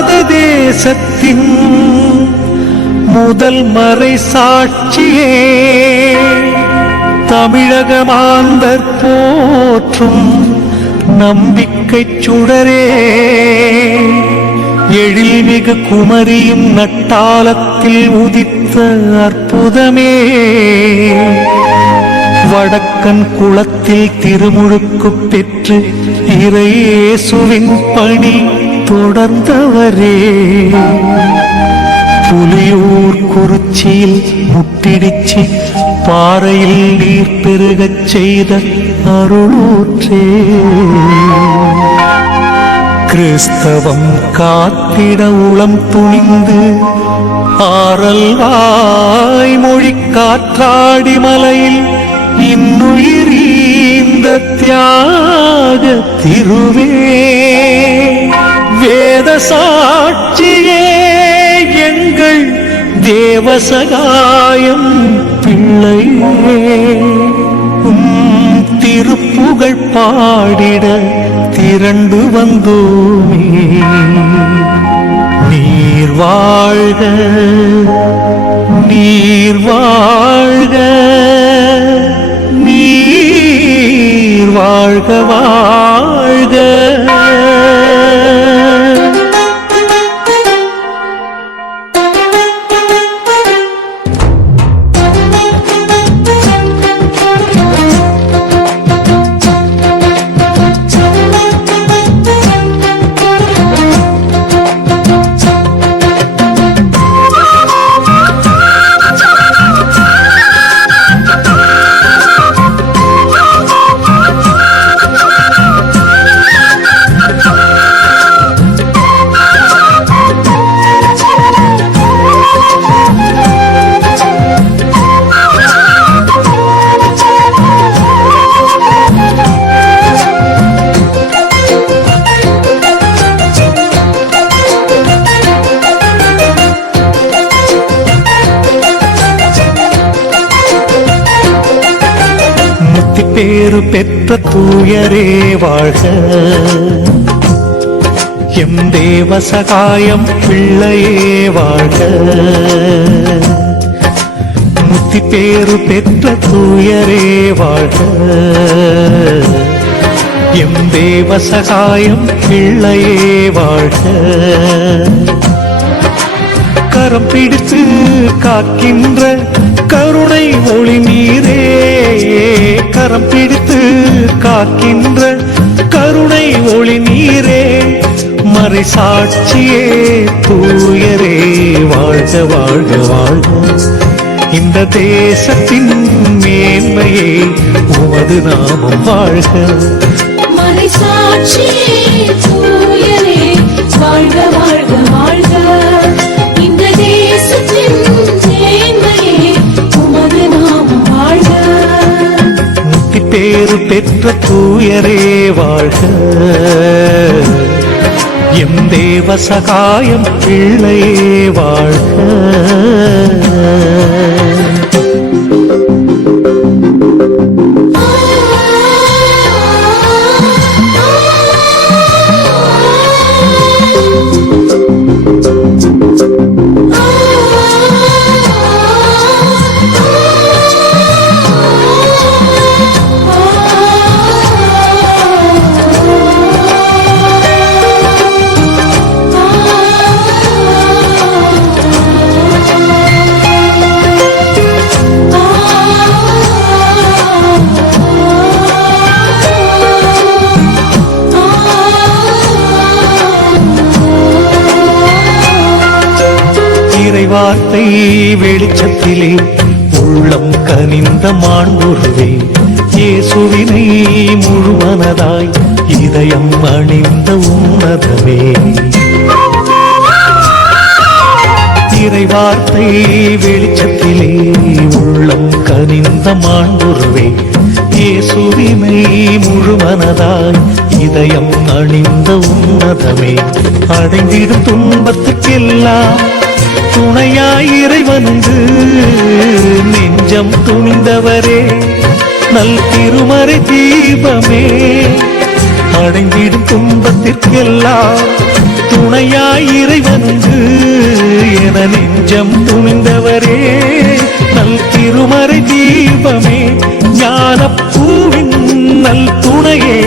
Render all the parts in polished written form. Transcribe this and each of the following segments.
பாரத தேசத்தின் முதல் மறை சாட்சியே, தமிழக மாந்தர் போற்றும் நம்பிக்கை சுடரே, எழில்மிகு குமரியின் நட்டாலத்தில் உதித்த அற்புதமே, வடக்கன் குளத்தில் திருமுழுக்கு பெற்று இறையேசுவின் பணி தொடர்ந்தவரே, புலியூர் குறிச்சியில் முட்டிடிச்சு பாறையில் நீர் பெருகச் செய்த அருளூற்றே, கிறிஸ்தவம் காத்திட உளம் துணிந்து ஆரல் வாய்மொழி காற்றாடி மலையில் இன்னுயிரீந்த தியாக திருவே, வேத சாட்சியே எங்கள் தேவசகாயம் பிள்ளையே, திருப்புகழ் பாடிட திரண்டு வந்தோமே, நீர் வாழ்க நீர் வாழ்க நீர் வாழ்க வாழ்க. பேரு பெற்ற தூயரே வாழ்க, எம் தேவசகாயம் பிள்ளையே வாழ்க, முத்தி பேரு பெற்ற தூயரே வாழ்க, எம் தேவசகாயம் பிள்ளையே வாழ்க, கரம் பிடித்து காக்கின்ற கருணை ஒளி நீரே, கரம் பிடித்து காக்கின்ற கருணை ஒளி நீரே, மறை சாட்சியே தூயரே வாழ்க வாழ்க வாழ்க, இந்த தேசத்தின் மேன்மையே உமது நாமம் வாழ்க, மறை சாட்சியே தூயரே வாழ்க வாழ்க வாழ்க, இந்த தேசத்தின் மேன்மையே உமது நாமம் வாழ்க, முத்தி பேரு பெற்ற தூயரே வாழ்க, எம் தேவசகாயம் பிள்ளையே வாழ்க. வார்த்தை வெளிச்சத்திலே உள்ளம் கனிந்த மாண்புருவே, இயேசுவினை முழுமனதாய் இதயம் அணிந்த உன்னதமே, இறை வார்த்தை வெளிச்சத்திலே உள்ளம் கனிந்த மாண்புருவே, இயேசுவினை முழுமனதாய் இதயம் அணிந்த உன்னதமே, அடைந்திடும் துன்பத்துக்கெல்லாம் துணையாய் இறைவனுண்டு நெஞ்சம் துணிந்தவரே, நல் திருமறை தீபமே, அடைந்திடும் துன்பத்திற்கெல்லாம் துணையாய் இறைவனுக்கு என நெஞ்சம் துணிந்தவரே நல் திருமறை தீபமே ஞானப்பூவின் நல் துணையே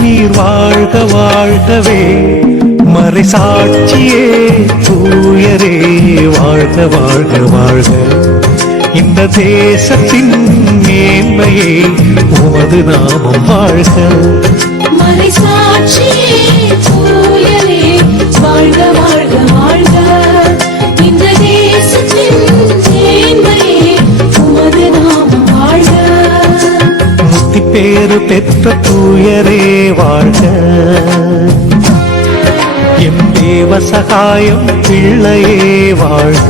நீர் வாழ்க வாழ்கவே மறை சாட்சியே தூயரே வாழ்க வாழ்க வாழ்க இந்த தேசத்தின் மேன்மையே உமது நாமம் வாழ்க மறை சாட்சியே தூயரே வாழ்க வாழ்க வாழ்க இந்த தேசத்தின் மேன்மையே உமது நாமம் வாழ்க முத்திப்பேறு பெற்ற தூயரே வாழ்க எம் தேவ சகாயம் பிள்ளையே வாழ்க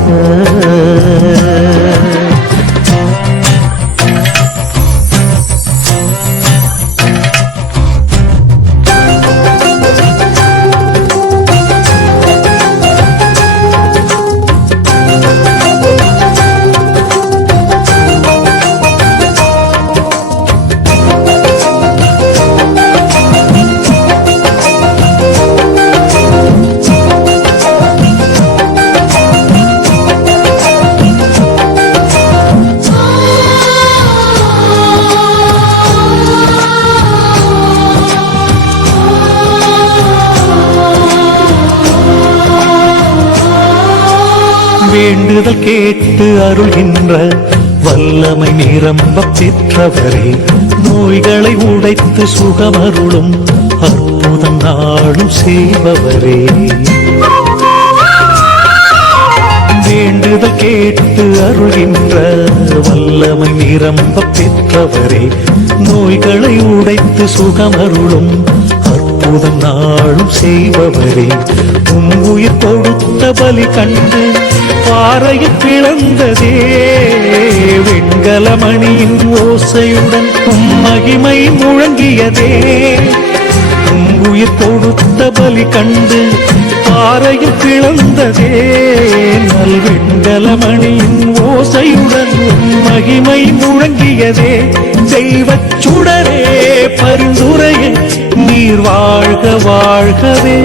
வேண்டுதல் கேட்டு அருள்கின்ற வல்லமை நிரம்ப பெற்றவரே நோய்களை உடைத்து சுகமருளும் அற்புதம் நாளும் செய்பவரே வேண்டுதல் கேட்டு அருள்கின்ற வல்லமை நிரம்ப பெற்றவரே நோய்களை உடைத்து சுகமருளும் அற்புதம் நாளும் செய்பவரே உம் உயிர் கொடுத்த பலி கண்டு பாறையில் பிளந்ததே வெண்கலமணியின் ஓசையுடன் உம் மகிமை முழங்கியதே உம் உயிர் கொடுத்த பலி கண்டு பாறையில் பிளந்ததே நல் வெண்கலமணியின் ஓசையுடன் உம் மகிமை முழங்கியதே தெய்வச் சுடரே பரிந்துரையே நீர் வாழ்க வாழ்கவே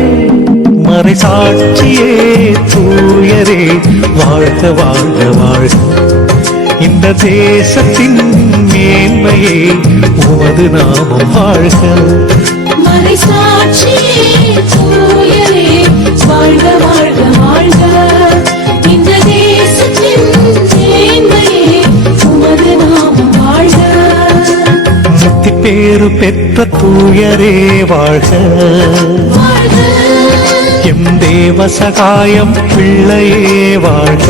மறை சாட்சியே தூயரே வாழ்க வாழ்க வாழ்க இந்த தேசத்தின் மேன்மையே உமது நாமம் வாழ்க மறை சாட்சியே தூயரே வாழ்க வாழ்க வாழ்க இந்த தேசத்தின் மேன்மையே உமது நாமம் வாழ்க முத்திப்பேறு பெற்ற தூயரே வாழ்க வாழ்க எம் தேவ சகாயம் பிள்ளையே வாழ்க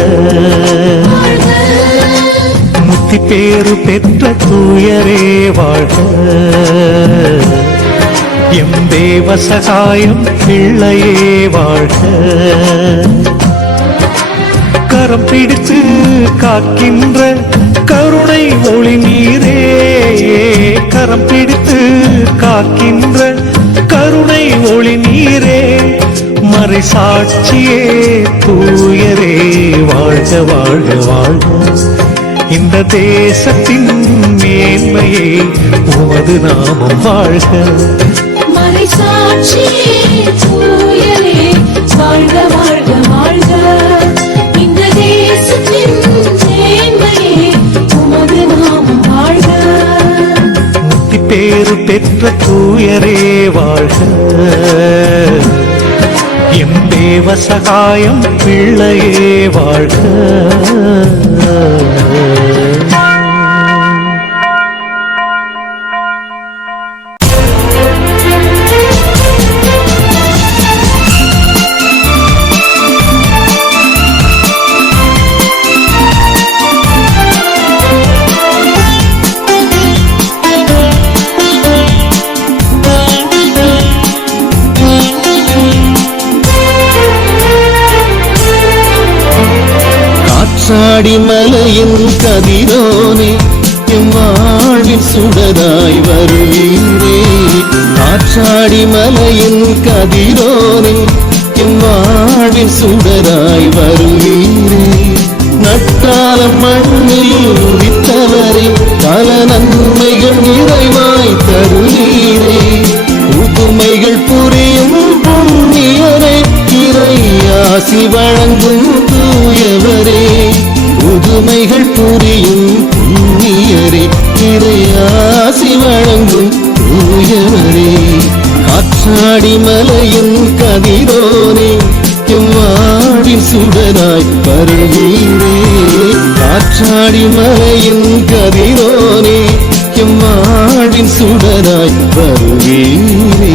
முத்திப்பேறு பெற்ற தூயரே வாழ்க எம் தேவ சகாயம் பிள்ளையே வாழ்க கரம் பிடித்து காக்கின்ற கருணை ஒளி நீரே கரம் பிடித்து காக்கின்ற கருணை ஒளி நீரே மறை சாட்சியே தூயரே வாழ்க வாழ்க வாழ்க இந்த தேசத்தின் மேன்மையே உமது நாமம் வாழ்க மறை சாட்சியே தூயரே வாழ்க வாழ்க வாழ்க இந்த தேசத்தின் மேன்மையே உமது நாமம் வாழ்க முத்திப்பேறு பெற்ற தூயரே வாழ்க எம் தேவ சகாயம் பிள்ளையே வாழ்க காற்றாடிமலையின் கதிரோனே எம் வாழ்வின் சுடராய் வருவீரே காற்றாடிமலையின் கதிரோனே எம் வாழ்வின் சுடராய் வருவீரே நற்காலம் மண்ணில் வித்தவரே பல நன்மைகள் நிறைவாய் தருவீரே புதுமைகள் புரியும் புண்ணியரே காற்றாடி மலையின் கதிரோனே எம்மாடின் சுடராய் வருவீரே காற்றாடி மலையின் கதிரோனே எம்மாடின் சுடராய் வருவீரே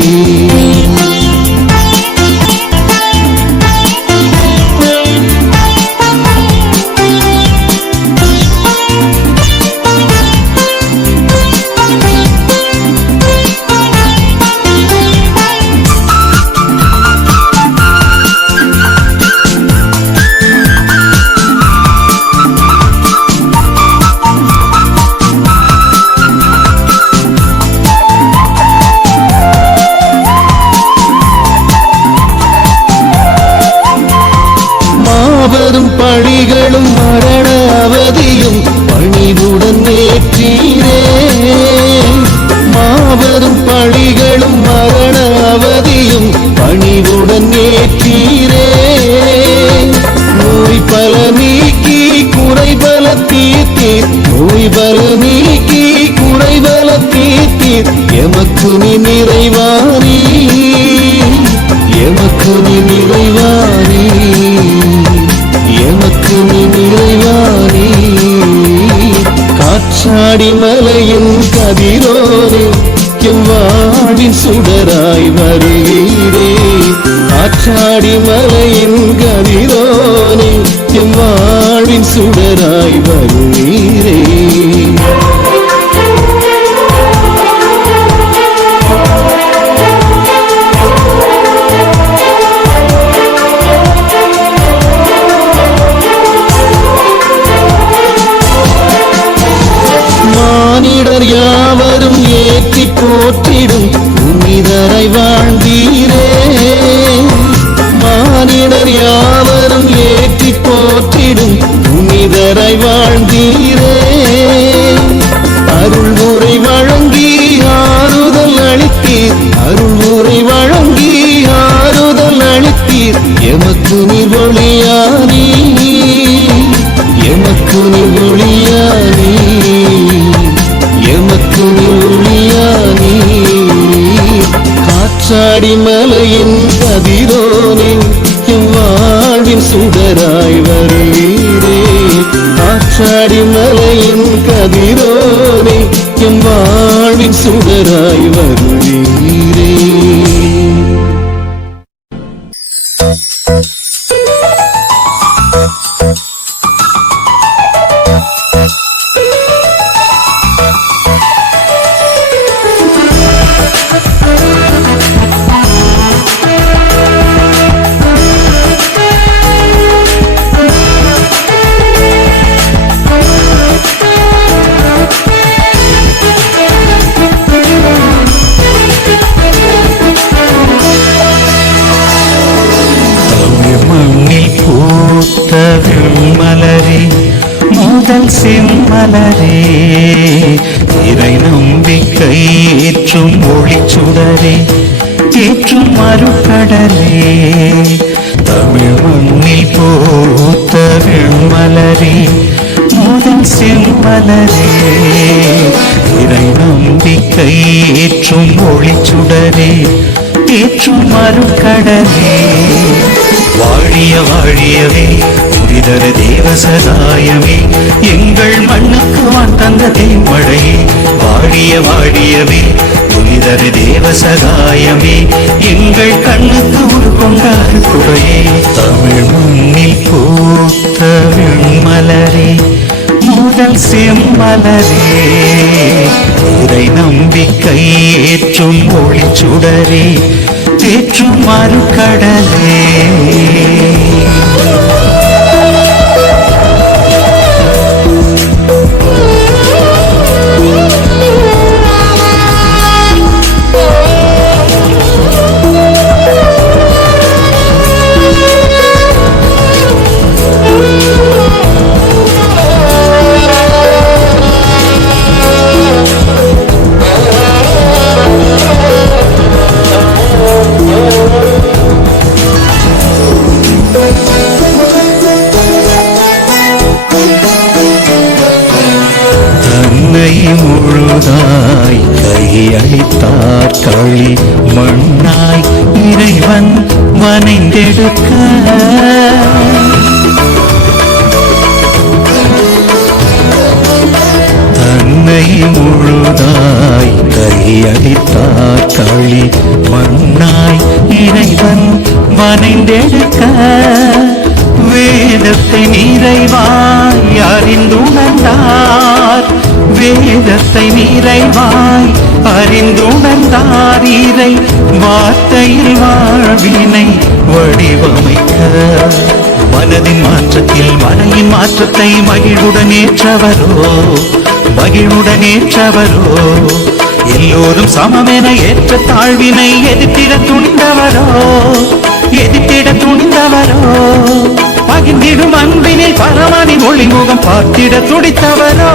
மாபெரும் பழிகளும் மரண அவதியும் பணிவுடன் ஏற்றீரே மாபெரும் பழிகளும் மரண அவதியும் பணிவுடன் ஏற்றீரே நோய் பல நீக்கி குறைபல தீர்த்தீர் நோய் பல நீக்கி குறைபல தீர்த்தீர் எமக்கு நீ நிறைவானி எமக்கு நீ நிறைவானி எமக்கு நீ நிறைவானி காற்றாடி மலையின் கதிரோனே எம்மாடின் சுடராய் வருவீரே காற்றாடி மலையின் கதிரோனே எம்மாடின் சுடராய் வருவீரே மானிடர் யாவரும் ஏற்றி போற்றிடும் புனிதரை வாழ்ந்தீரே மானிடர் யாவரும் ஏற்றி போற்றிடும் புனிதரை வாழ்ந்தீரே அருள்முறை வழங்கி ஆறுதல் அளித்தீர் அருள்முறை வழங்கி ஆறுதல் அளித்தீர் எமக்கு நீர் ஒளியானி எமக்கு நீர் ஒளியானி எமக்கு ஒளியானி காற்றாடி மலையின் கதிரோனே எம்மாடின் சுடராய் வருவீரே காற்றாடி மலையின் கதிரோனே எம்மாடின் சுடராய் வருவீரே மலரே முதல் செம்மலரே இறை நம்பிக்கை ஏற்றும் ஒளிச்சுடரே ஏற்றும் மறுகடலே தமிழ் மண்ணில் பூத்த வெண்மலரே முதல் செம்மலரே இறை நம்பிக்கை ஏற்றும் ஒளிச்சுடரே ஏற்றும் மறுகடலே வாழிய வாழியவே புனிதர தேவ சகாயமே எங்கள் மண்ணுக்கு வான் தந்த தேன்மழையே வாழிய வாழியவே புனிதர தேவ சகாயமே எங்கள் கண்ணுக்கு ஒரு கொண்டாடு குறையே தமிழ் மண்ணில் பூத்த வெண்மலரே முதல் செம்மலரே இறை நம்பிக்கை ஏற்றும் ஒளிச்சுடரே ஏற்றும் மறுகடலே முழுதாய் கையளித்தார் களி மண்ணாய் இறைவன் வனைந்தெடுக்க தன்னை முழுதாய் கையளித்தார் களி மண்ணாய் இறைவன் வனைந்தெடுக்க வேதத்தை நிறைவாய் அறிந்துணர்ந்தார் வேதத்தை நிறைவாய் அறிந்துணர்ந்தார் இறை வார்த்தையில் வாழ்வினை வடிவமைக்க மனதின் மாற்றத்தில் மனையின் மாற்றத்தை மகிழ்வுடனேற்றவரோ எல்லோரும் சமமென ஏற்ற தாழ்வினை எதிர்த்திட துணிந்தவரோ பகிர்ந்திடும் அன்பினில் பரமதி ஒளிமுகம் பார்த்திட துடித்தவரோ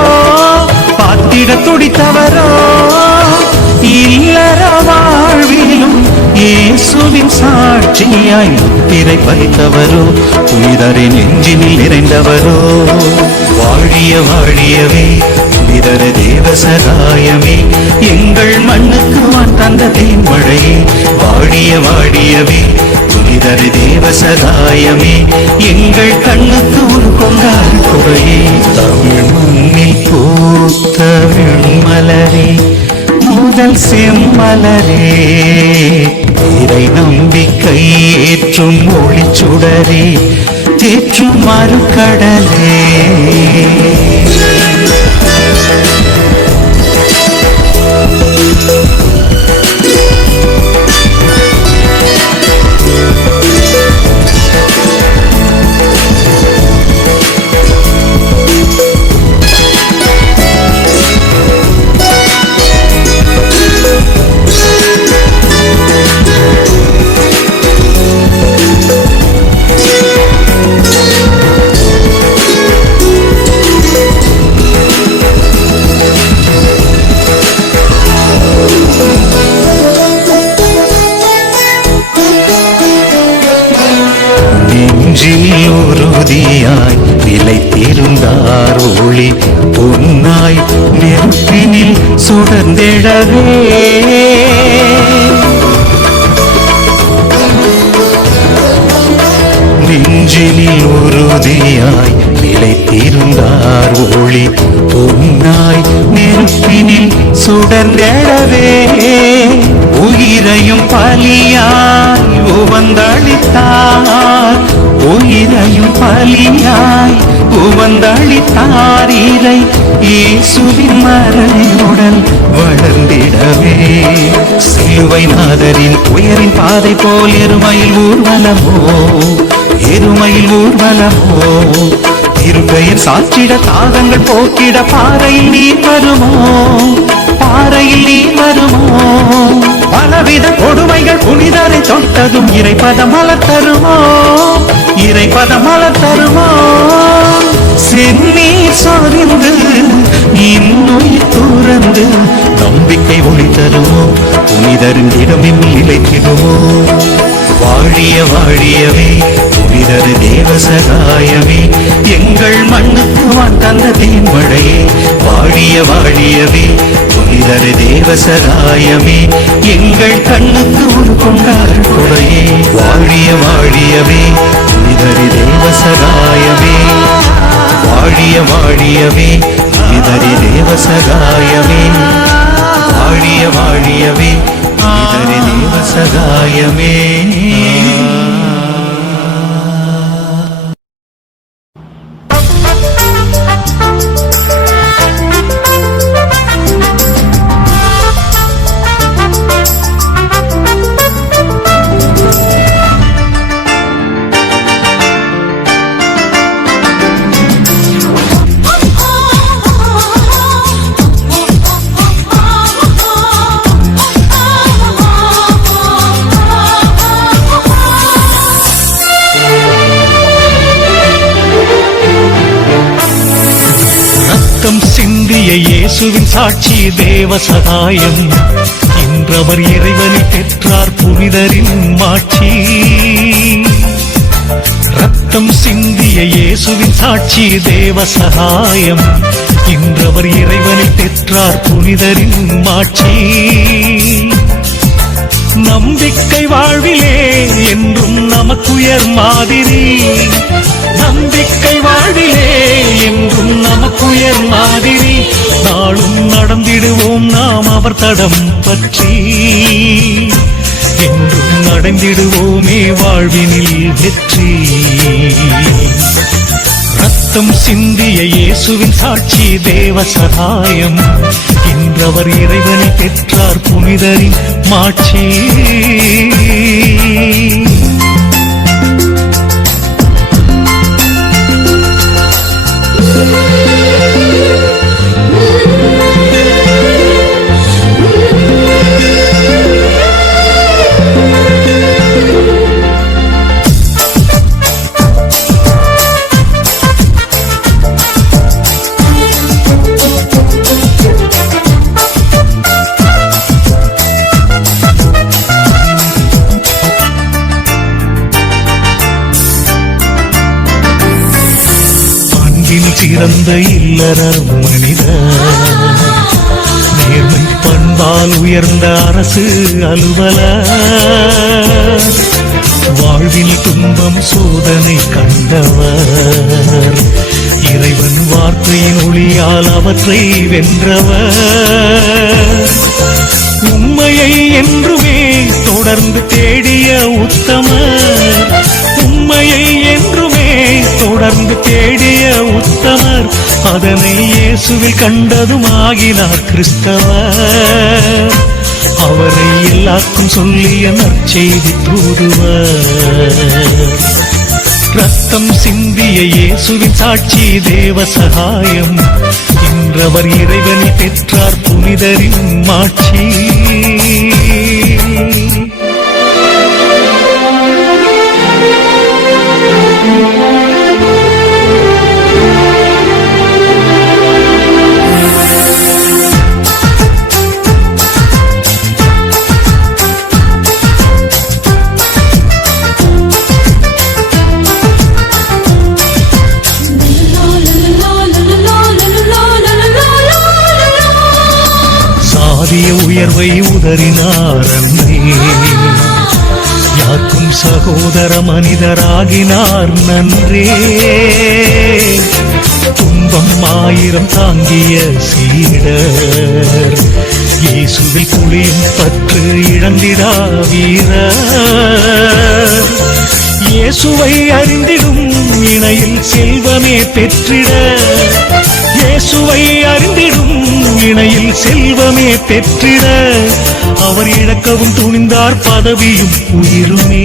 இல்லற வாழ்விலும் இயேசுவின் சாட்சியாய் முத்திரை பதித்தவரோ புனிதரின் நெஞ்சினில் நிறைந்தவரோ வாழியவே புனிதர தேவ சகாயமே எங்கள் மண்ணுக்கு வான் தந்த தேன்மழையே வாழியவே புனிதர தேவ சகாயமே எங்கள் கண்ணுக்கு ஒரு கொண்டாடு குறையே தமிழ் மண்ணில் பூத்த வெண்மலரே முதல் செம்மலரே இறை நம்பிக்கை ஏற்றும் ஒளிச்சுடரே தேற்றும் மறுக்கடலே உறுதியாய் நிலைத்திருந்தார் ஒளி பொன்னாய் நெருப்பினில் சுடர்ந்திடவே நெஞ்சினில் உறுதியாய் நிலைத்திருந்தார் ஒளி பொன்னாய் நெருப்பினில் சுடர்ந்திடவே உயிரையும் பலியாய் உவந்தளித்தார் இறை இயேசுவின் மறையுடன் வளர்ந்திடவே சிலுவை நாதரின் உயரின் பாதை போல் எருமையில் ஊர்வலமோ திருப்பெயர் சாற்றிட தாகங்கள் போக்கிட பாறையில் நீர் வருமோ பலவித கொடுமைகள் புனிதரை தொட்டதும் இறைபதம் மலர் தருமோ செந்நீர் சொரிந்து இன்னுயிர் துறந்து நம்பிக்கை ஒளி தருமோ புனிதரின் இடமில் நிலைத்திடுமோ வாழியவே புனிதர் தேவ சகாயமே எங்கள் மண்ணுக்கு வான் தந்த தேன்மழையே வாழியவே புனிதர் தேவ சகாயமே எங்கள் கண்ணுக்கு ஒரு கொண்டார் குறையே வாழியவே புனிதர் தேவ சகாயமே வாழியவே புனிதர் தேவ சகாயமே வாழியவே புனிதர் தேவ சகாயமே இயேசுவின் சாட்சி தேவ சகாயம் இன்றவர் இறைவனை பெற்றார் புனிதரின் மாட்சி ரத்தம் சிந்திய இயேசுவின் சாட்சி தேவ சகாயம் இன்றவர் இறைவனை பெற்றார் புனிதரின் மாட்சி நம்பிக்கை வாழ்விலே நமக்குயர் மாதிரி. நம்பிக்கை வாழ்விலே என்றும் நமக்குயர் மாதிரி. நாளும் நடந்திடுவோம் நாம் அவர் தடம் பற்றி. என்றும் அடைந்திடுவோமே வாழ்வினில் வெற்றி. ரத்தம் சிந்திய இயேசுவின் சாட்சி தேவ சகாயம். இன்றவர் இறைவனை பெற்றார் புனிதரின் மாட்சி. சிறந்த இல்லற மனிதர், நேர்மை பண்பால் உயர்ந்த அரசு அலுவலர், வாழ்வில் துன்பம் சோதனை கண்டவர், இறைவன் வார்த்தையின் ஒளியால் அவற்றை வென்றவர், உண்மையை என்றுமே தொடர்ந்து தேடிய உத்தமர், உண்மையை என்றுமே தொடர்ந்து தேடிய உத்தமர், அதனை இயேசுவில் கண்டதும் ஆகினார் கிறிஸ்தவர், அவரை எல்லாருக்கும் சொல்லிய நற்செய்தி தூதுவர். ரத்தம் சிந்திய இயேசுவின் சாட்சி தேவ சகாயம். இன்றவர் இறைவனை பெற்றார் புனிதரின் மாட்சி. உயர்வை உதறினார் அன்றே, யாருக்கும் சகோதர மனிதராகினார் நன்றே, துன்பம் ஆயிரம் தாங்கிய சீடர், இயேசுவில் புலியும் பற்று இழந்திடா வீரர், இயேசுவை அறிந்திடும் இணையில் செல்வமே பெற்றிட, இயேசுவை அறிந்திடும் இணையில் செல்வமே பெற்றிட, அவர் இழக்கவும் துணிந்தார் பதவியும் உயிருமே,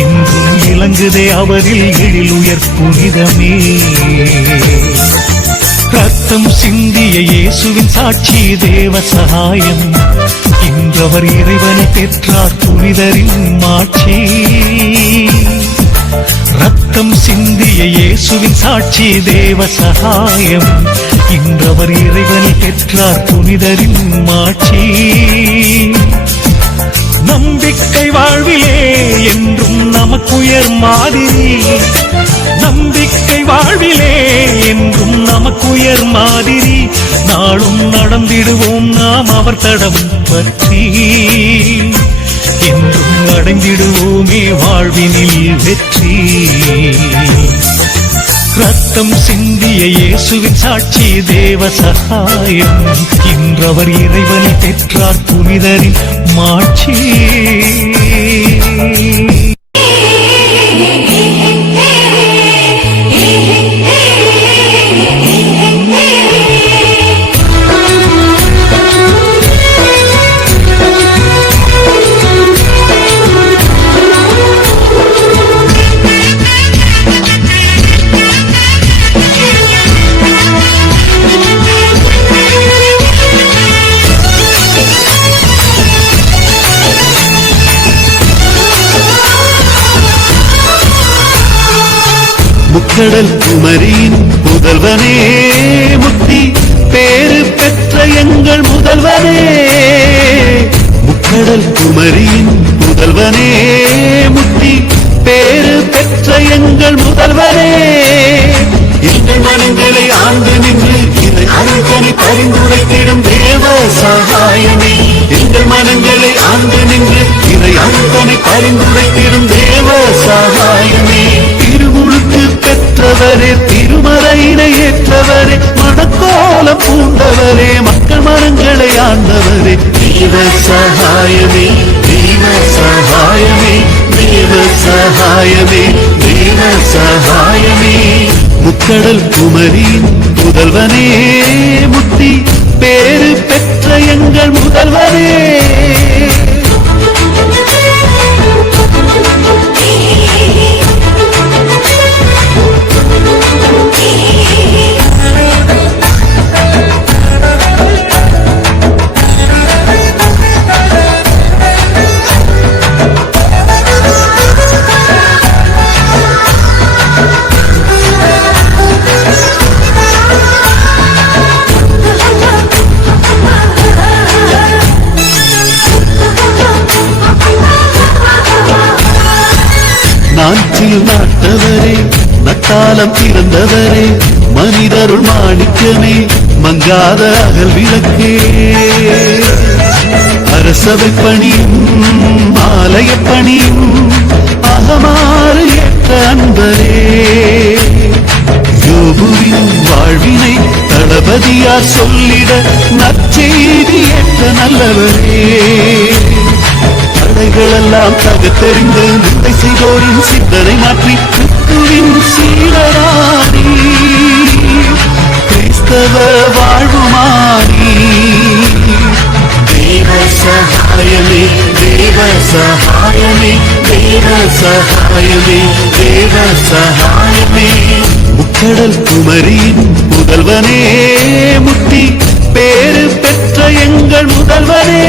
இன்றும் இலங்குதே அவரில் எழில் உயர் புனிதமே. ரத்தம் சிந்திய இயேசுவின் சாட்சி தேவ சகாயம். இன்றவர் இறைவனை பெற்றார் புனிதரின் மாட்சி. ரத்தம் சிந்திய இயேசுவின் சாட்சி தேவ சகாயம். இன்றவர் இறைவனை பெற்றார் புனிதரின் மாட்சி. நம்பிக்கை வாழ்விலே என்றும் நமக்குயர் மாதிரி. நம்பிக்கை வாழ்விலே என்றும் நமக்குயர் மாதிரி. நாளும் நடந்திடுவோம் நாம் அவர் தடம் பற்றி. என்றும் அடைந்திடுவோமே வாழ்வினில் வெற்றி. ரத்தம் சிந்திய இயேசுவின் சாட்சி தேவ சகாயம். இன்றவர் இறைவனை பெற்றார் புனிதரின் மாட்சி. முக்கடல் குமரியின் புதல்வனே முக்தி பேறு பெற்ற எங்கள் முதல்வனே. முக்கடல் குமரியின் புதல்வனே முக்தி பேறு பெற்ற எங்கள் முதல்வனே. எங்கள் மனங்களை ஆண்டு நின்று இதை அருள்கனி பரிந்துரைத்திடும் தேவ சகாயமே. எங்கள் மனங்களை ஆண்டு நின்று இதை அருள்கனி பரிந்துரைத்திடும் பூண்டவரே மக்கள் மனங்களை ஆண்டவரே தேவ சகாயமே தேவ சகாயமே தேவ சகாயமே தேவ சகாயமே முக்கடல் குமரியின் புதல்வனே முத்தி பேரு பெற்ற எங்கள் முதல்வனே நாஞ்சில் நாட்டவரே நட்டாலம் பிறந்தவரே மனிதருள் மாணிக்கமே மங்காத அகல் விளக்கே அரசவை பணியும் ஆலய பணியும் அகமாறு ஏற்ற அன்பரே யோபுவின் வாழ்வினை தளபதியார் சொல்லிட நற்செய்தி ஏற்ற நல்லவரே தடைகளெல்லாம் தகத்தெறிந்து நிந்தை செய்தோரின் சிந்தனை மாற்றி கிறிஸ்துவின் சீடரானி கிறிஸ்தவ வாழ்வுமானி தேவ சகாயமே தேவ சகாயமே தேவ சகாயமே தேவ சகாயமே முக்கடல் குமரியின் முதல்வனே முத்தி பேரு பெற்ற எங்கள் முதல்வனே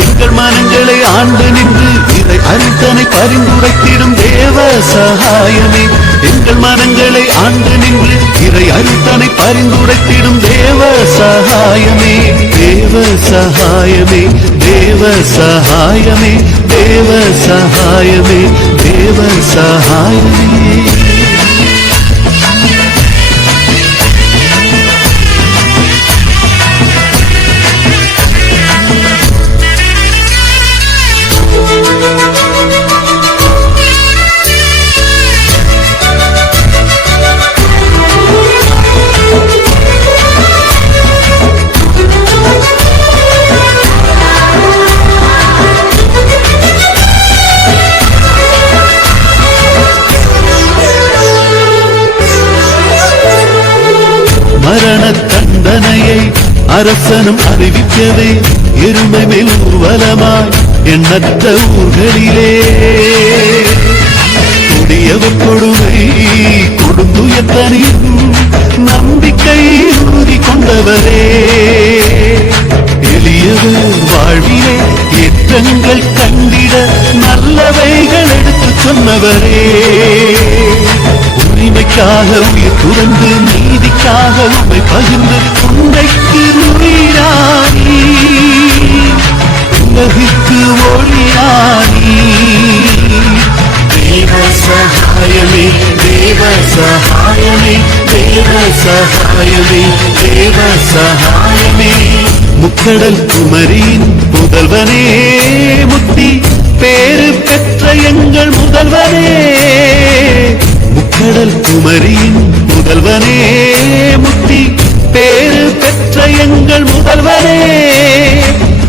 எங்கள் மனங்களை ஆண்டு நின்று இதை அரித்தனை பரிந்துரைத்திடும் தேவ சகாயமே எங்கள் மனங்களை ஆண்டு நின்று இதை அரித்தனை பரிந்துரைத்திடும் தேவ சகாயமே தேவ சகாயமே தேவ சகாயமே தேவ சகாயமே தேவ சகாயமே மரண தண்டனையை அரசனும் அறிவிக்கவே எருமை மேல் ஊர்வலமாய் எண்ணற்ற ஊர்களிலே கொடியவர் கொடுமை கொடுந்துயர்த்தனின் நம்பிக்கை உறுதி கொண்டவரே எளியவர் வாழ்விலே ஏற்றங்கள் கண்டிட நல்லவைகள் எடுத்து சொன்னவரே உரிமைக்காக உயிர் துறந்து நீதிக்காக உண்மை பகிர்ந்து உண்மைக்கு உயிரானி உலகிற்கு ஒளியானி தேவ சகாயமே தேவ சகாயமே தேவ சகாயமே தேவ சகாயமே முக்கடல் குமரியின் புதல்வனே முத்தி பேரு பெற்ற எங்கள் முதல்வனே முக்கடல் குமரியின் முதல்வனே முத்தி பேரு பெற்ற எங்கள் முதல்வனே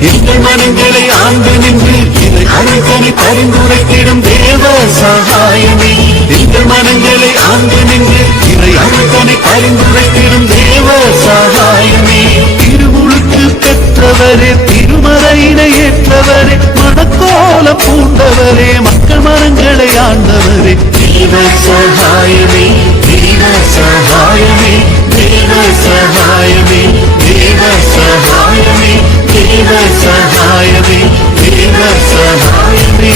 எங்கள் மனங்களை ஆண்டு நின்று இதை அனைத்தனை பரிந்துரைத்திடும் தேவ சகாயமே எங்கள் மனங்களை ஆண்டு நின்று இதை அனைத்தனை பரிந்துரைத்திடும் தேவ சகாயமே திருமுழுக்கு பெற்றவரே திருமறையினை ஏற்றவரே மனக்கோல பூண்டவரே மக்கள் மனங்களை ஆண்டவரே தேவ சகாயமே தேவ சகாயமே தேவ சகாயமே தேவ சகாயமே தேவ சகாயமே தேவ சகாயமே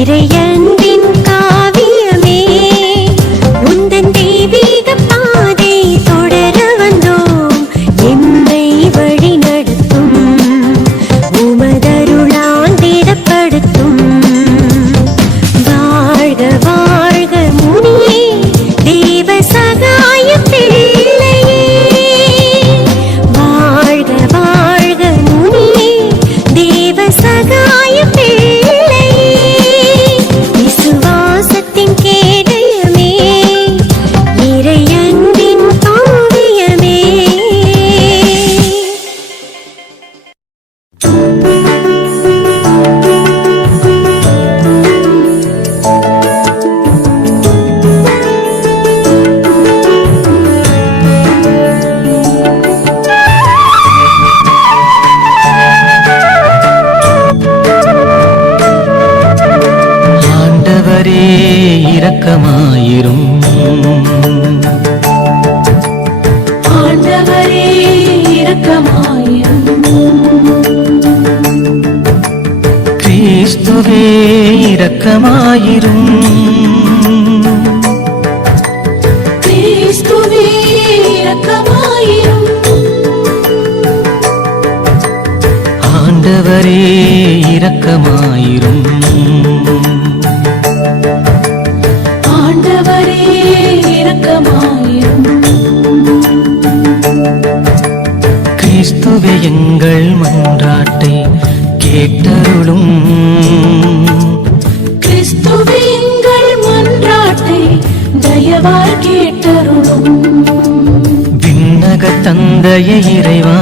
இறையன்பின் காவியமே உந்தன் தெய்வீக பாதை தொடர வந்தோம் என்னை வழி நடத்தும் உமதருளால் திடப்படுத்தும் வாழ்க வாழ்க முனியே தேவ சகாய பிள்ளையே வாழ்க வாழ்க முனியே தேவ சகாய பிள்ளையே விசுவாசத்தின் கேடயமே இறையன்பின் காவியமே ஆண்டவரே இரக்கமாயிரும் ஆண்டவரே இரக்கமாயிரும் கிறிஸ்துவே இரக்கமாயிரும் கிறிஸ்துவே இரக்கமாயிரும் ஆண்டவரே இரக்கமாயிரும் ஆண்டவரே இரக்கமாயிரும் கிறிஸ்துவே எங்கள் மன்றாட்டை கேட்டருளும் கிறிஸ்துவே எங்கள் மன்றாட்டை தயவாய் கேட்டருளும் விண்ணக தந்தைய இறைவா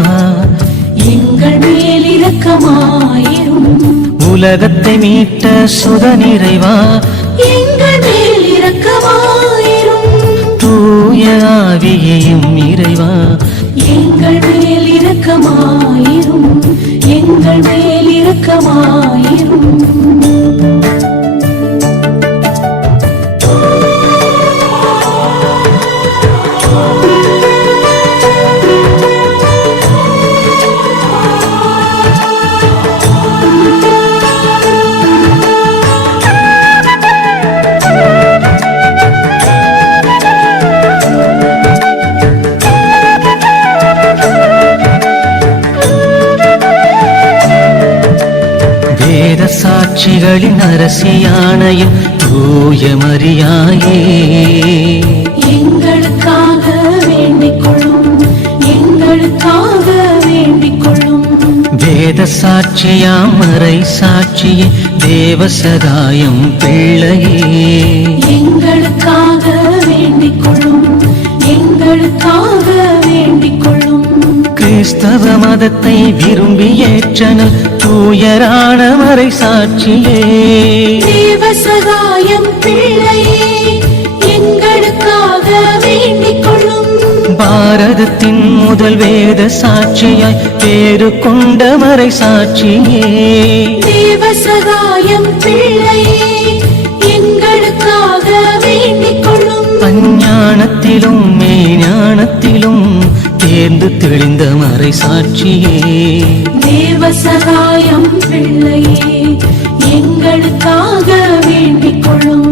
எங்கள் மேல் இரக்கமாயிரும் உலகத்தை மீட்ட சுதனிறைவா எங்கள் மேல் இரக்கமாயிரும் தூய ஆவியையும் இறைவா எங்கள் மேல் இரக்கமாயிரும் எங்கள் மேல் இரக்கமாயிரும் வேத சாட்சிகளின் அரசியானையும் தூய மரியாயே எங்களுக்காக வேண்டிக் கொள்ளும் எங்களுக்காக வேண்டிக் கொள்ளும் வேத சாட்சியாம் மறை சாட்சியே தேவ சகாயம் பிள்ளையே எங்களுக்காக வேண்டிக் கொள்ளும் எங்களுக்காக வேண்டிக் கொள்ளும் கிறிஸ்தவ மதத்தை விரும்பி ஏற்றனல் தூயரான மறை சாட்சியே தேவ சகாயம் பிள்ளையே எங்களுக்காக வேண்டிக் கொள்ளும் பாரதத்தின் முதல் வேத சாட்சியாய் பேரு கொண்ட மறை சாட்சியே தேவ சகாயம் பிள்ளையே எங்களுக்காக வேண்டிக் கொள்ளும் அஞ்ஞானத்திலும் மெய்ஞானத்திலும் தேர்ந்து தெளிந்த மறை சாட்சியே தேவ சகாயம் பிள்ளையே எங்களுக்காக வேண்டிக் கொள்ளும்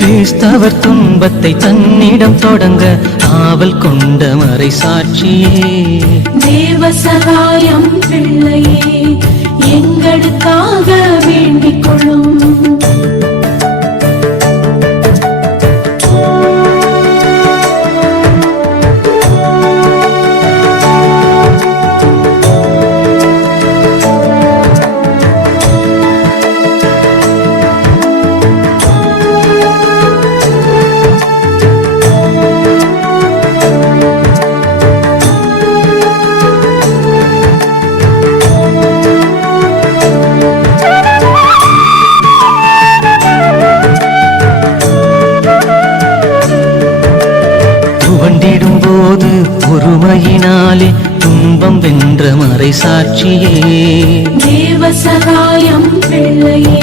கிறிஸ்தவர் துன்பத்தை தன்னிடம் தொடங்க ஆவல் கொண்ட மறை சாட்சியே தேவ சகாயம் பிள்ளையே எங்களுக்காக வேண்டிக் கொள்ளும் துவண்டிடும் போது பொறுமையினாலே துன்பம் வென்ற மறை சாட்சியே தேவ சகாயம் பிள்ளையே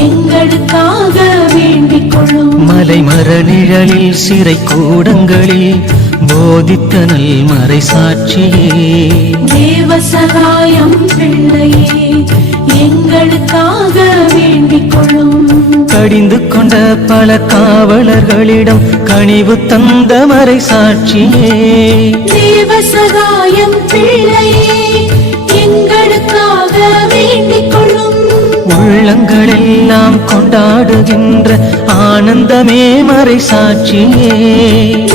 எங்களுக்காக வேண்டிக் கொள்ளும் மலை மரநிழலில் சிறை கூடங்களில் போதித்த நல் மறை சாட்சியே தேவ சகாயம் பிள்ளையே எங்களுக்காக வேண்டிக் கொள்ளும் கடிந்து கொண்ட பல காவலர்களிடம் கனிவு தந்த மறை சாட்சியே தேவ சகாயம் பிள்ளையே எங்களுக்காக வேண்டிக் கொள்ளும் உள்ளங்களெல்லாம் கொண்டாடுகின்ற ஆனந்தமே மறை சாட்சியே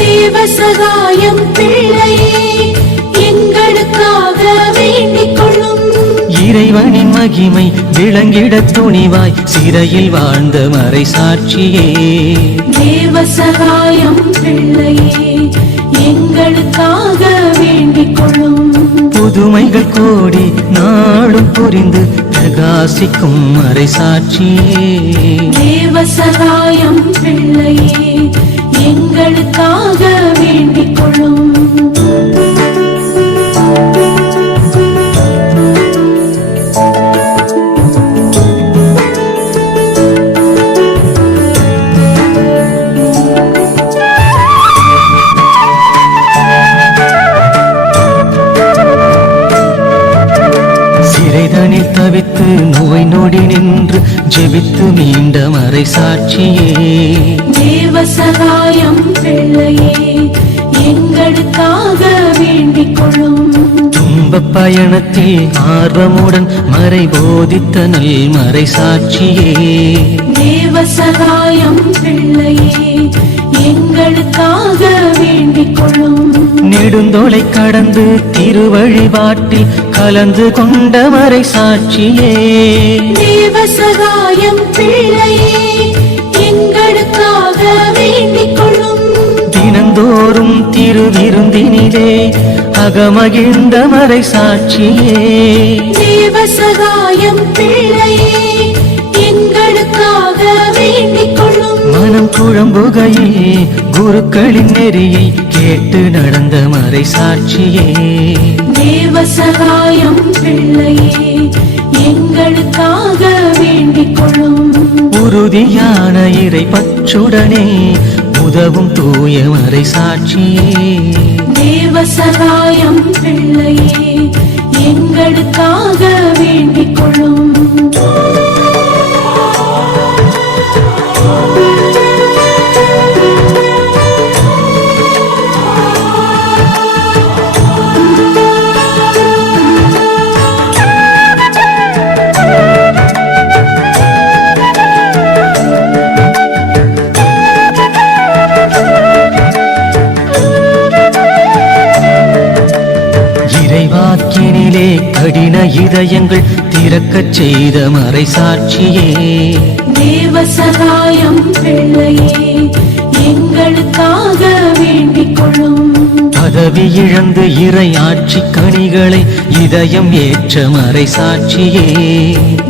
தேவ சகாயம் பிள்ளையே எங்களுக்காக வேண்டிக் கொள்ளும் இறைவனின் மகிமை விளங்கிட துணிவாய் சிறையில் வாழ்ந்த மறை சாட்சியே தேவ சகாயம் பிள்ளையே எங்களுக்காக வேண்டிக் கொள்ளும் புதுமைகள் கோடி நாளும் புரிந்து பிரகாசிக்கும் மறை சாட்சியே தேவ சகாயம் பிள்ளையே எங்களுக்காக வேண்டிக் கொள்ளும் சிறைதனில் தவித்து நோய் நொடி நின்று ஜெபித்து மீண்ட மறை சாட்சியே தேவ சகாயம் பிள்ளையே எங்களுக்காக வேண்டிக் கொள்ளும் துன்ப பயணத்தில் ஆர்வமுடன் மறை போதித்த நல் மறை சாட்சியே தேவ சகாயம் பிள்ளையே எங்களுக்காக வேண்டிக் கொள்ளும் நெடுந்தொலை கடந்து திருவழிபாட்டில் கலந்து கொண்ட மறை சாட்சியே தேவ சகாயம் பிள்ளையே எங்களுக்காக வேண்டிக் கொள்ளும் தினந்தோறும் திருவிருந்தினிலே அகமகிழ்ந்த மறை சாட்சியே தேவ சகாயம் பிள்ளையே எங்களுக்காக வேண்டிக் கொள்ளும் மனம் குழம்புகையில் குருக்களின் நெறியை கேட்டு நடந்த மறை சாட்சியே தேவ சகாயம் பிள்ளையே எங்களுக்காக வேண்டிக் கொள்ளும் உறுதியான இறை பற்றுடனே உதவும் தூய மறை சாட்சியே தேவ சகாயம் பிள்ளையே எங்களுக்காக வேண்டிக் கொள்ளும் இறைவாக்கினிலே கடின இதயங்கள் திறக்கச் செய்த மறை சாட்சியே தேவ சகாயம் பிள்ளையே எங்களுக்காக வேண்டிக் கொள்ளும் பதவி இழந்து இறை ஆட்சி கனிகளை இதயம் ஏற்ற மறை சாட்சியே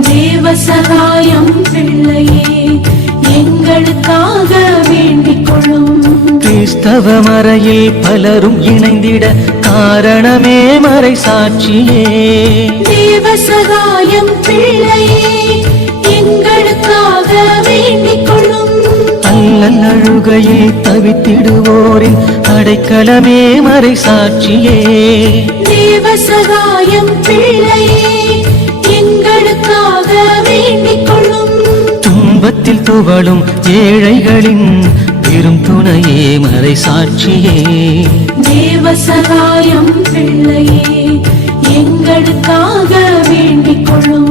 தேவ சகாயம் பிள்ளையே எங்களுக்காக வேண்டிக் கொள்ளும் கிறிஸ்தவ மறையில் பலரும் இணைந்திட காரணமே மறை சாட்சியே தேவ சகாயம் பிள்ளையே எங்களுக்காக வேண்டிக் கொள்ளும் அல்லல் அழுகையில் தவித்திடுவோரின் அடைக்கலமே மறை சாட்சியே தேவ சகாயம் பிள்ளையே எங்களுக்காக வேண்டிக் கொள்ளும் துன்பத்தில் துவளும் ஏழைகளின் பெரும் துணையே மறை சாட்சியே தேவ சகாயம் பிள்ளையே எங்களுக்காக வேண்டிக் கொள்ளும்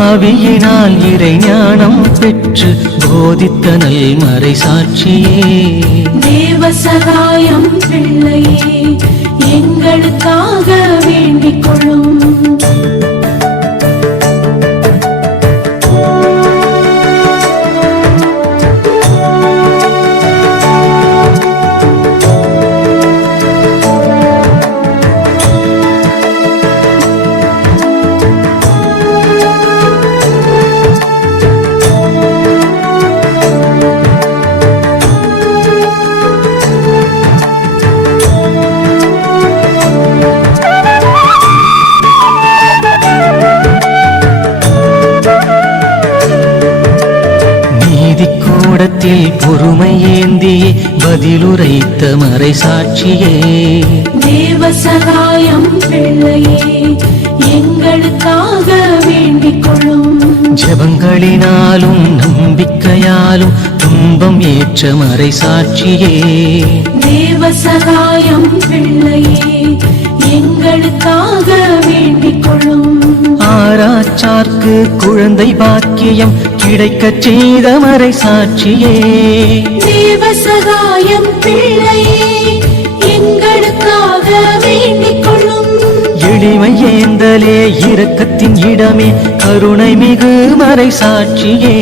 ஆவியினால் இறை ஞானம் பெற்று போதித்த நல் மறை சாட்சியே தேவ சகாயம் பிள்ளையே எங்களுக்காக வேண்டிக் கொள்ளும் கூடத்தில் பொறுமை ஏந்தியே பதிலுரைத்த மறை சாட்சியே தேவ சகாயம் பிள்ளையே எங்களுக்காக வேண்டிக் கொள்ளும் ஜெபங்களினாலும் நம்பிக்கையால் வந்தாலும் துன்பம் ஏற்ற மறை சாட்சியே. தேவ சகாயம் பிள்ளையே எங்களுக்காக வேண்டிக் கொள்ளும். ஆராய்ச்சார்க்கு குழந்தை பாக்கியம் கிடைக்கச் செய்த மறை சாட்சியே. தேவ சகாயம் பிள்ளையே எங்களுக்காக வேண்டிக் கொள்ளும். எளிமை ஏந்தலே இரக்கத்தின் இடமே கருணை மிகு மறை சாட்சியே.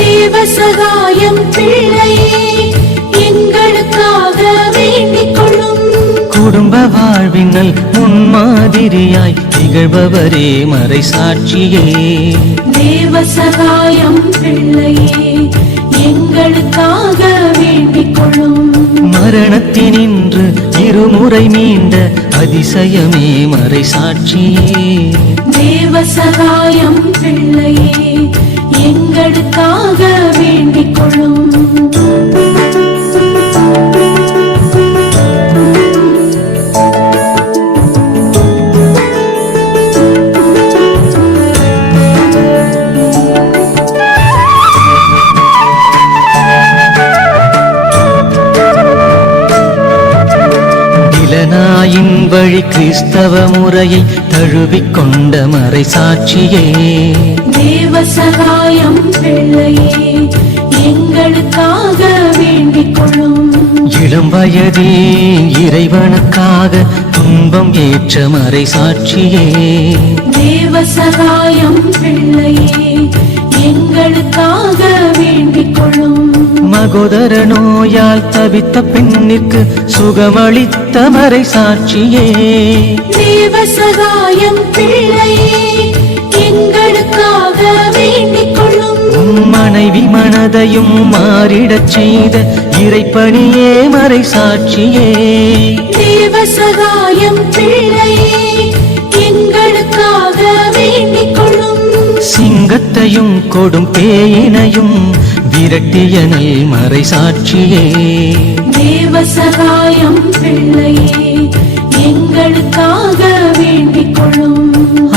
தேவ சகாயம் பிள்ளையே எங்களுக்காக வேண்டிக் கொள்ளும். குடும்ப வாழ்வினல் முன்மாதிரியாய் திகழ்பவரே மறை சாட்சியே. தேவ சகாயம் பிள்ளையே எங்களுக்காக வேண்டிக் கொள்ளும். மரணத்தினின்று இருமுறை மீண்ட அதிசயமே மறை சாட்சியே. தேவ சகாயம் பிள்ளையே எங்களுக்காக வேண்டிக் கொள்ளும். இளநாயின் வழி கிறிஸ்தவ முறையை தழுவிக்கொண்ட மறை சாட்சியே. தேவ சகாயம் பிள்ளையே எங்களுக்காக வேண்டிக் கொள்ளும். இளம் வயதில் இறைவனுக்காக துன்பம் ஏற்ற மறை சாட்சியே. தேவ சகாயம் பிள்ளையே எங்களுக்காக வேண்டிக் கொள்ளும். மகோதர நோயால் தவித்த பெண்ணிற்கு சுகமளித்த மறை சாட்சியே. தேவ சகாயம் பிள்ளையே எங்களுக்காக வேண்டிக் கொள்ளும். மனைவி மனதையும் மாறிடச் செய்த இறைப்பணியே மறை சாட்சியே. தேவ சகாயம் பிள்ளையே எங்களுக்காக வேண்டிக் கொள்ளும். சிங்கத்தையும் கொடும் பேயினையும் விரட்டியனல் மறை சாட்சியே. தேவ சகாயம் பிள்ளையே எங்களுக்காக வேண்டிக் கொள்ளும்.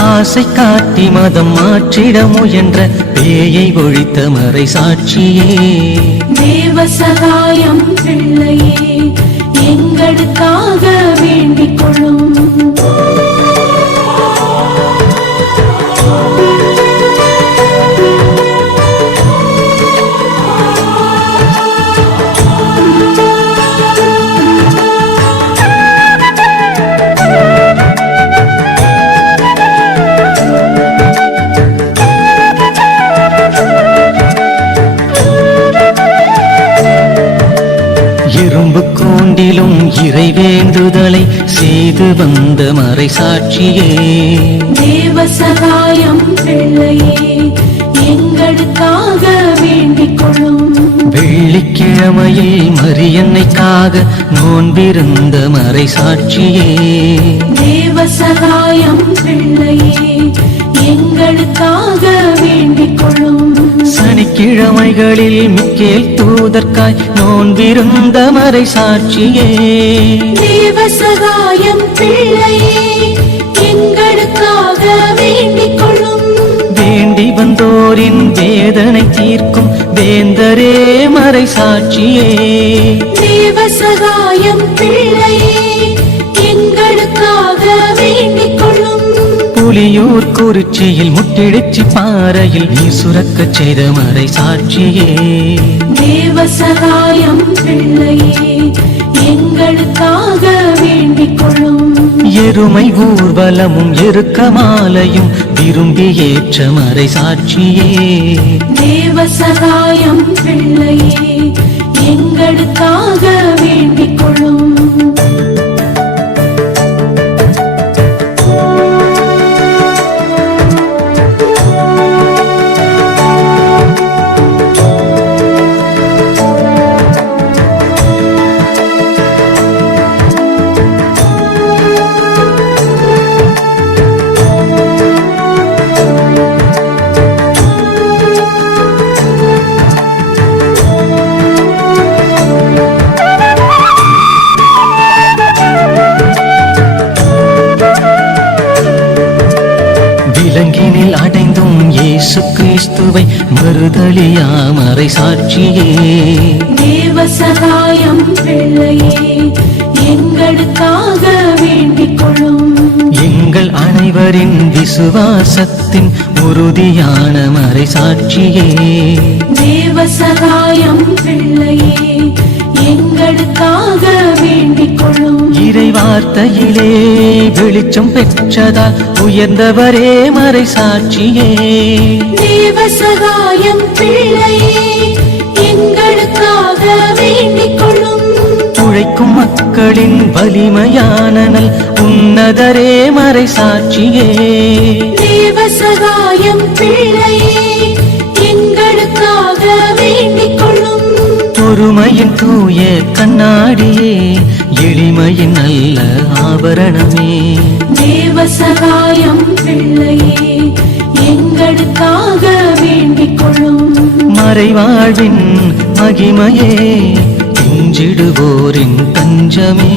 ஆசை காட்டி மதம் மாற்றிட முயன்ற பேயை ஒழித்த மறை சாட்சியே. தேவ சகாயம் பிள்ளையே எங்களுக்காக வேண்டிக் கொள்ளும். எறும்பு கூண்டிலும் இறை வேண்டுதலை செய்து வந்த மறை சாட்சியே. தேவ சகாயம் பிள்ளையே எங்களுக்காக வேண்டிக் கொள்ளும். வெள்ளிக்கிழமையில் மரியன்னைக்காக நோன்பிருந்த மறை சாட்சியே. தேவ சகாயம் பிள்ளையே எங்களுக்காக வேண்டிக் கொள்ளும். சனிக்கிழமைகளில் மிக்கேல் தூதர்க்காய் நோன்பிருந்த மறை சாட்சியே. தேவ சகாயம் பிள்ளையே எங்களுக்காக வேண்டிக் கொள்ளும். வேண்டி வந்தோரின் வேதனை தீர்க்கும் வேந்தரே மறை சாட்சியே. தேவ சகாயம் பிள்ளையே எங்களுக்காக வேண்டிக் கொள்ளும். புலியூர் குறிச்சியில் முட்டிடிச்சி பாறையில் நீ சுரக்கச் செய்த மறை சாட்சியே. தேவ சகாயம் பிள்ளையே எங்களுக்காக வேண்டிக் கொள்ளும். எருமை ஊர்வலமும் எருக்கமாலையும் விரும்பி ஏற்ற மறை சாட்சியே. தேவ சகாயம் பிள்ளையே எங்களுக்காக வேண்டிக் கொள்ளும். கிறிஸ்துவை மறுதலியா மறை சாட்சியே தேவ சகாயம் பிள்ளையே எங்களுக்காக வேண்டிக் கொள்ளும் எங்கள் அனைவரின் விசுவாசத்தின் உறுதியான மறை சாட்சியே தேவ சகாயம் பிள்ளையே எங்களுக்காக வேண்டிக் கொள்ளும் இறை வார்த்தையிலே வெளிச்சம் பெற்றதால் உயர்ந்தவரே மறை சாட்சியே தேவ சகாயம் பிள்ளையே எங்களுக்காக வேண்டிக் கொள்ளும் உழைக்கும் மக்களின் வலிமையான நல் உன்னதரே மறை சாட்சியே தேவ சகாயம் பிள்ளையே எங்களுக்காக வேண்டிக் கொள்ளும் பொறுமையின் தூய கண்ணாடியே எளிமையின் நல்ல ஆபரணமே தேவ சகாயம் பிள்ளையே எங்களுக்காக வேண்டிக் கொள்ளும் மறைவாழ்வின் மகிமையே துஞ்சிடுவோரின் தஞ்சமே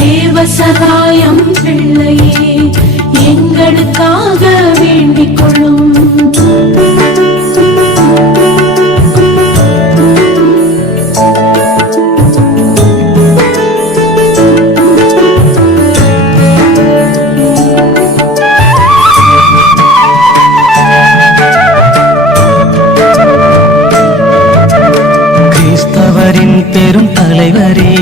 தேவ சகாயம் பிள்ளையே எங்களுக்காக வேண்டிக் கொள்ளும் கிறிஸ்தவரின் பெரும் தலைவரே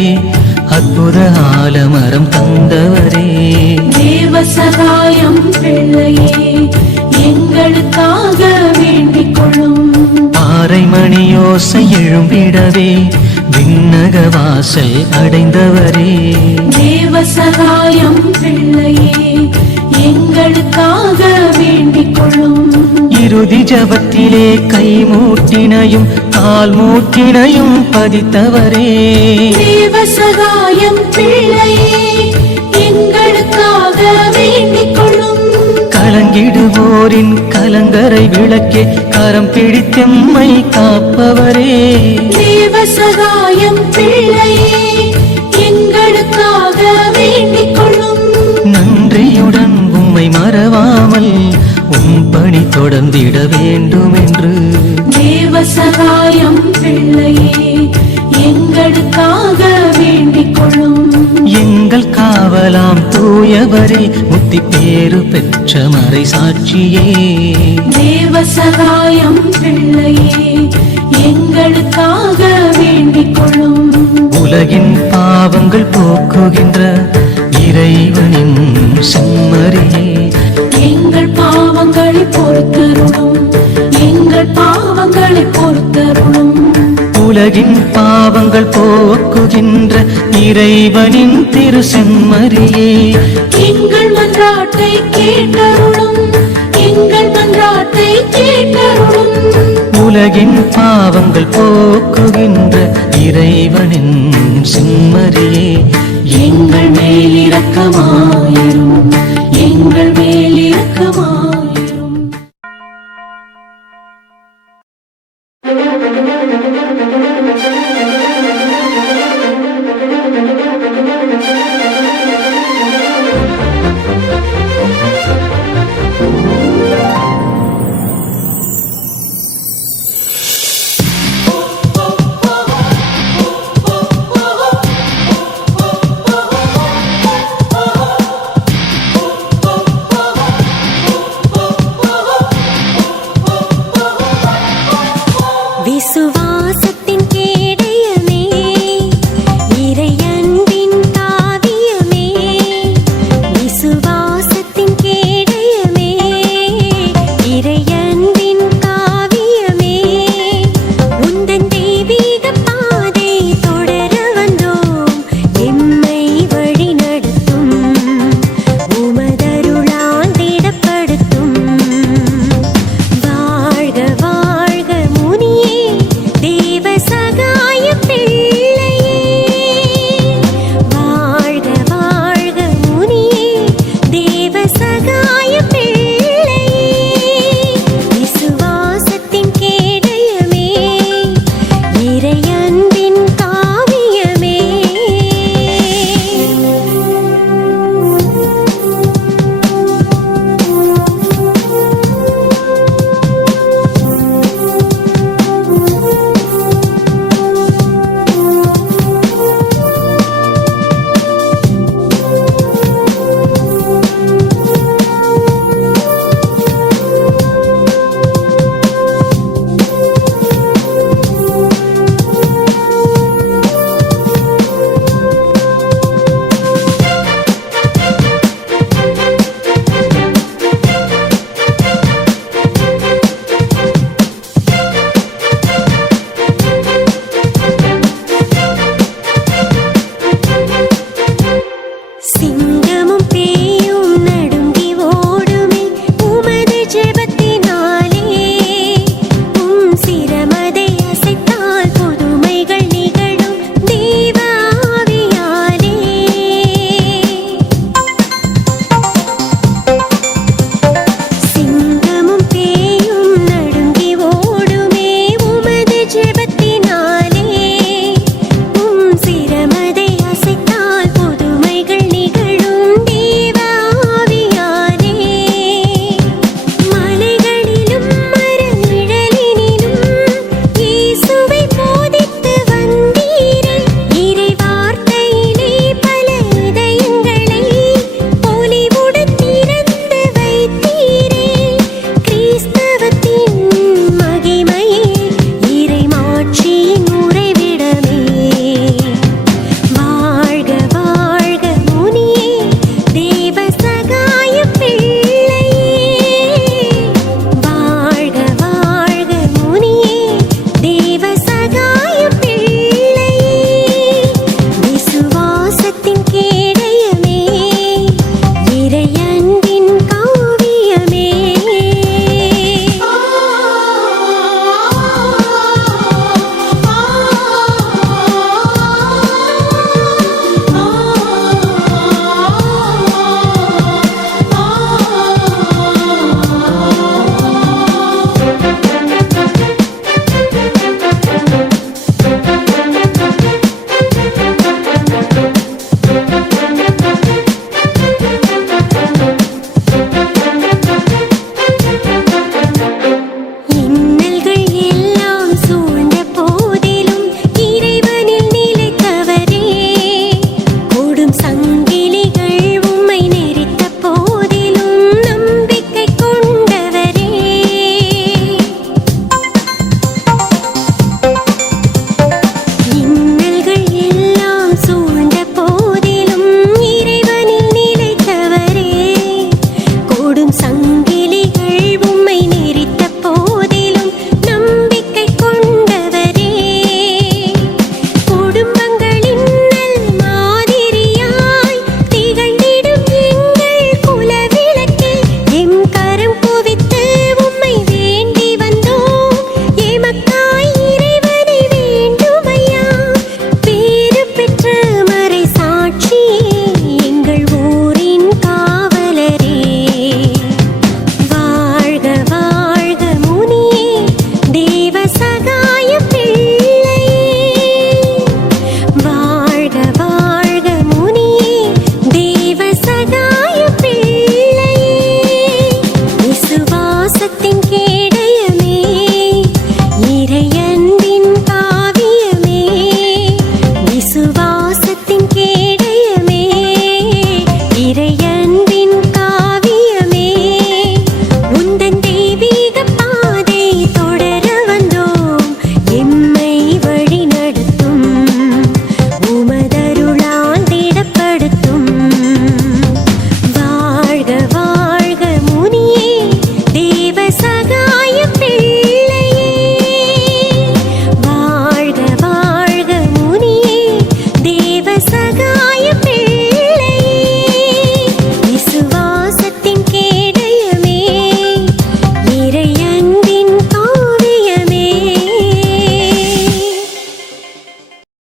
அற்புத ஆலமரம் தந்தவரே தேவ சகாயம் பிள்ளையே எங்களுக்காக வேண்டிக் கொள்ளும் பாறை மணியோசை எழும்பிடவே விண்ணக வாசல் அடைந்தவரே தேவ சகாயம் பிள்ளையே எங்களுக்காக வேண்டிக் கொள்ளும் இறுதி ஜபத்திலே கை மூட்டினையும் கால் மூட்டினையும் பதித்தவரே தேவ சகாயம் பிள்ளையே எங்களுக்காக வேண்டிக் கொள்ளும் கலங்கிடுவோரின் கலங்கரை விளக்கே கரம் பிடித்தெம்மை காப்பவரே தேவ சகாயம் பிள்ளையே எங்களுக்காக வேண்டிக் கொள்ளும் நன்றியுடன் உம்மை மறவாமல் உம் பணி தொடர்ந்திட வேண்டும் என்று தேவ சகாயம் பிள்ளையே எங்களுக்காக வேண்டிக் கொள்ளும் எங்கள் காவலாம் தூயவரே முத்தி பேறு பெற்ற மறை சாட்சியே தேவ சகாயம் பிள்ளையே எங்களுக்காக வேண்டிக் கொள்ளும் உலகின் பாவங்கள் போக்குகின்ற இறைவனின் செம்மறியே எங்கள் பாவங்களை பொறுத்தருளும் எங்கள் பாவங்களை பொறுத்தருளும் உலகின் பாவங்கள் போக்குகின்ற இறைவனின் திரு செம்மறியே எங்கள் மன்றாட்டை கேட்டருளும் எங்கள் மன்றாட்டை கேட்டருளும் உலகின் பாவங்கள் போக்குகின்ற இறைவனின் செம்மறியே எங்கள் மேல் இரக்கமாயிரும் எங்கள் மேல் இரக்கமாயிரும்